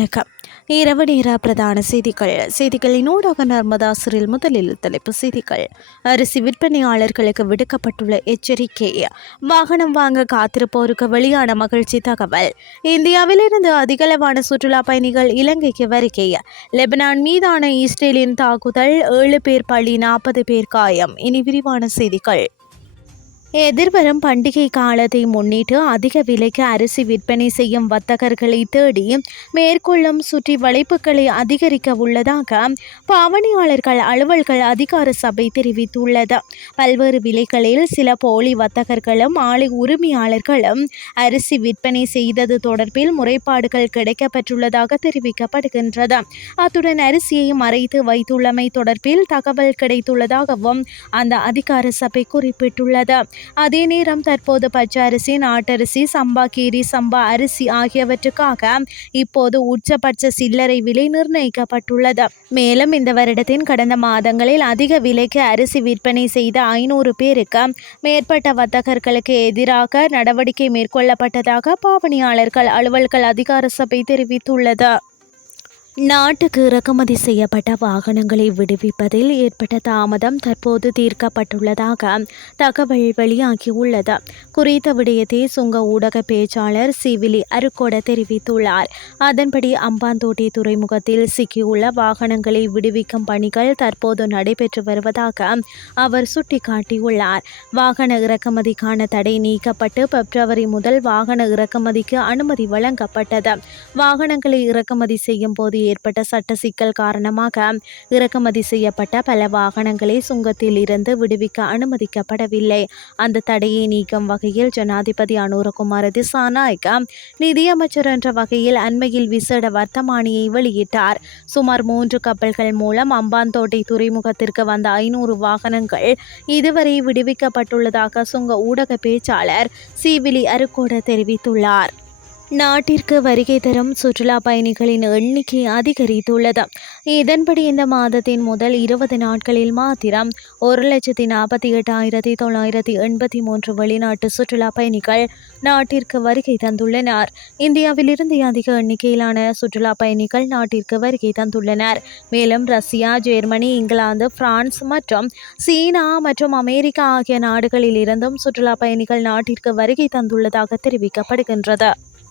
வணக்கம். இரவு நேர பிரதான செய்திகள். செய்திகளின் ஊடாக நர்மதா சிறில் முதலில் தலைப்பு செய்திகள். அரிசி விற்பனையாளர்களுக்கு விடுக்கப்பட்டுள்ள எச்சரிக்கை. வாகனம் வாங்க காத்திருப்போருக்கு வெளியான மகிழ்ச்சி தகவல். இந்தியாவிலிருந்து அதிகளவான சுற்றுலா பயணிகள் இலங்கைக்கு வருகை. லெபனான் மீதான இஸ்ரேலின் தாக்குதல் ஏழு பேர் பள்ளி நாற்பது பேர் காயம். இனி விரிவான செய்திகள். எதிர்வரும் பண்டிகை காலத்தை முன்னிட்டு அதிக விலைக்கு அரிசி விற்பனை செய்யும் வர்த்தகர்களை தேடி மேற்கொள்ளும் சுற்றி வளைப்புகளை அதிகரிக்க உள்ளதாக பாவனையாளர்கள் அலுவல்கள் அதிகார சபை தெரிவித்துள்ளது. பல்வேறு விலைகளில் சில போலி வர்த்தகர்களும் ஆலை உரிமையாளர்களும் அரிசி விற்பனை செய்தது தொடர்பில் முறைப்பாடுகள் கிடைக்கப்பெற்றுள்ளதாக தெரிவிக்கப்படுகின்றது. அத்துடன் அரிசியை மறைத்து வைத்துள்ளமை தொடர்பில் தகவல் கிடைத்துள்ளதாகவும் அந்த அதிகார சபை குறிப்பிட்டுள்ளது. அதே நேரம் தற்போது பச்சரிசி நாட்டரிசி சம்பா கீரி சம்பா அரிசி ஆகியவற்றுக்காக இப்போது உச்சபட்ச சில்லறை விலை நிர்ணயிக்கப்பட்டுள்ளது. மேலும் இந்த வருடத்தின் கடந்த மாதங்களில் அதிக விலைக்கு அரிசி விற்பனை செய்த ஐநூறு பேருக்கு மேற்பட்ட வர்த்தகர்களுக்கு எதிராக நடவடிக்கை மேற்கொள்ளப்பட்டதாக பாவனையாளர்கள் அலுவல்கள் அதிகார சபை தெரிவித்துள்ளது. நாட்டுக்கு இறக்குமதி செய்யப்பட்ட வாகனங்களை விடுவிப்பதில் ஏற்பட்ட தாமதம் தற்போது தீர்க்கப்பட்டுள்ளதாக தகவல் வெளியாகியுள்ளது. குறித்த விடயத்தை சுங்க ஊடக பேச்சாளர் சிவிலி அருக்கோட தெரிவித்துள்ளார். அதன்படி அம்பாந்தோட்டை துறைமுகத்தில் சிக்கியுள்ள வாகனங்களை விடுவிக்கும் பணிகள் தற்போது நடைபெற்று வருவதாக அவர் சுட்டிக்காட்டியுள்ளார். வாகன இறக்குமதிக்கான தடை நீக்கப்பட்டு பிப்ரவரி முதல் வாகன இறக்குமதிக்கு அனுமதி வழங்கப்பட்டது. வாகனங்களை இறக்குமதி செய்யும் போது ஏற்பட்ட சட்ட சிக்கல் காரணமாக இறக்குமதி செய்யப்பட்ட பல வாகனங்களை சுங்கத்தில் இருந்து விடுவிக்க அனுமதிக்கப்படவில்லை. அந்த தடையை நீக்கும் வகையில் ஜனாதிபதி அனுரகுமார திசாநாயக்க நிதியமைச்சர் என்ற வகையில் அண்மையில் விசேட வர்த்தமானியை வெளியிட்டார். சுமார் மூன்று கப்பல்கள் மூலம் அம்பாந்தோட்டை துறைமுகத்திற்கு வந்த ஐநூறு வாகனங்கள் இதுவரை விடுவிக்கப்பட்டுள்ளதாக சுங்க ஊடக பேச்சாளர் சிவிலி அருக்கோட தெரிவித்துள்ளார். நாட்டிற்கு வருகை தரும் சுற்றுலா பயணிகளின் எண்ணிக்கை அதிகரித்துள்ளது. இதன்படி இந்த மாதத்தின் முதல் இருபது நாட்களில் மாத்திரம் ஒரு லட்சத்தி நாற்பத்தி எட்டாயிரத்தி தொள்ளாயிரத்தி எண்பத்தி மூன்று வெளிநாட்டு சுற்றுலா பயணிகள் நாட்டிற்கு வருகை தந்துள்ளனர். இந்தியாவிலிருந்து அதிக எண்ணிக்கையிலான சுற்றுலா பயணிகள் நாட்டிற்கு வருகை தந்துள்ளனர். மேலும் ரஷ்யா ஜெர்மனி இங்கிலாந்து பிரான்ஸ் மற்றும் சீனா மற்றும் அமெரிக்கா ஆகிய நாடுகளில் இருந்தும் சுற்றுலா பயணிகள் நாட்டிற்கு வருகை தந்துள்ளதாக தெரிவிக்கப்படுகின்றது.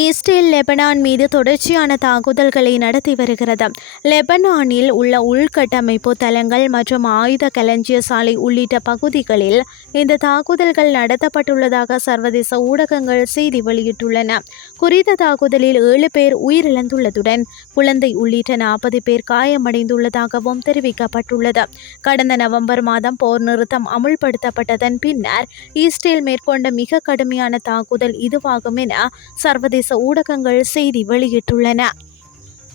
இஸ்ரேல் லெபனான் மீது தொடர்ச்சியான தாக்குதல்களை நடத்தி வருகிறது. லெபனானில் உள்ள உள்கட்டமைப்பு தளங்கள் மற்றும் ஆயுத களஞ்சிய சாலை உள்ளிட்ட பகுதிகளில் இந்த தாக்குதல்கள் நடத்தப்பட்டுள்ளதாக சர்வதேச ஊடகங்கள் செய்தி வெளியிட்டுள்ளன. குறித்த தாக்குதலில் ஏழு பேர் உயிரிழந்துள்ளதுடன் குழந்தை உள்ளிட்ட நாற்பது பேர் காயமடைந்துள்ளதாகவும் தெரிவிக்கப்பட்டுள்ளது. கடந்த நவம்பர் மாதம் போர் நிறுத்தம் அமுல்படுத்தப்பட்டதன் பின்னர் இஸ்ரேல் மேற்கொண்ட மிக கடுமையான தாக்குதல் இதுவாகும் என சர்வதேச ஊடகங்கள் செய்தி வெளியிட்டுள்ளன.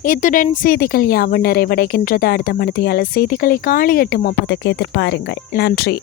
இத்துடன் செய்திகள் யாவும் நிறைவடைகின்றது. அடுத்த மனதியாளர் செய்திகளை காலை எட்டு முப்பதுக்கு எதிர்பாருங்கள். நன்றி.